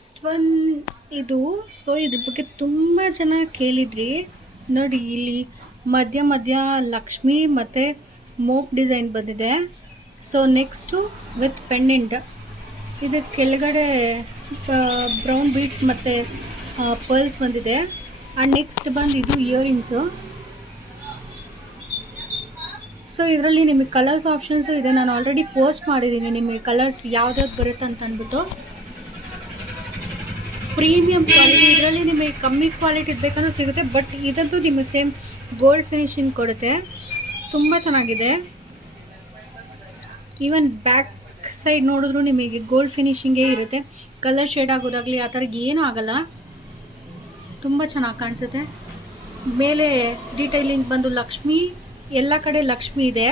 Next one ಇದು. So ಇದ್ರ ಬಗ್ಗೆ ತುಂಬ ಜನ ಕೇಳಿದ್ರಿ. ನೋಡಿ ಇಲ್ಲಿ ಮಧ್ಯ ಮಧ್ಯ ಲಕ್ಷ್ಮಿ ಮತ್ತು ಮೋಪ್ ಡಿಸೈನ್ ಬಂದಿದೆ. ಸೊ ನೆಕ್ಸ್ಟು ವಿತ್ ಪೆಂಡೆಂಟ್, ಇದು ಕೆಳಗಡೆ ಬ್ರೌನ್ ಬೀಡ್ಸ್ ಮತ್ತು ಪರ್ಲ್ಸ್ ಬಂದಿದೆ. ಆ್ಯಂಡ್ ನೆಕ್ಸ್ಟ್ ಬಂದು ಇದು ಇಯರಿಂಗ್ಸು. ಸೊ ಇದರಲ್ಲಿ ನಿಮಗೆ ಕಲರ್ಸ್ ಆಪ್ಷನ್ಸು ಇದೆ. ನಾನು ಆಲ್ರೆಡಿ ಪೋಸ್ಟ್ ಮಾಡಿದ್ದೀನಿ ನಿಮಗೆ ಕಲರ್ಸ್ ಯಾವ್ದಾವ್ದು ಬರುತ್ತೆ ಅಂತ ಅಂದ್ಬಿಟ್ಟು. ಪ್ರೀಮಿಯಂ ಕ್ವಾಲಿಟಿ, ಇದರಲ್ಲಿ ನಿಮಗೆ ಕಮ್ಮಿ ಕ್ವಾಲಿಟಿ ಬೇಕಂದ್ರೂ ಸಿಗುತ್ತೆ. ಬಟ್ ಇದಂತೂ ನಿಮಗೆ ಸೇಮ್ ಗೋಲ್ಡ್ ಫಿನಿಶಿಂಗ್ ಕೊಡುತ್ತೆ, ತುಂಬ ಚೆನ್ನಾಗಿದೆ. ಈವನ್ ಬ್ಯಾಕ್ ಸೈಡ್ ನೋಡಿದ್ರು ನಿಮಗೆ ಗೋಲ್ಡ್ ಫಿನಿಶಿಂಗೇ ಇರುತ್ತೆ. ಕಲರ್ ಶೇಡ್ ಆಗೋದಾಗಲಿ ಆ ಥರ ಏನೂ ಆಗಲ್ಲ, ತುಂಬ ಚೆನ್ನಾಗಿ ಕಾಣಿಸುತ್ತೆ. ಮೇಲೆ ಡೀಟೈಲಿಂಗ್ ಬಂದು ಲಕ್ಷ್ಮಿ, ಎಲ್ಲ ಕಡೆ ಲಕ್ಷ್ಮಿ ಇದೆ.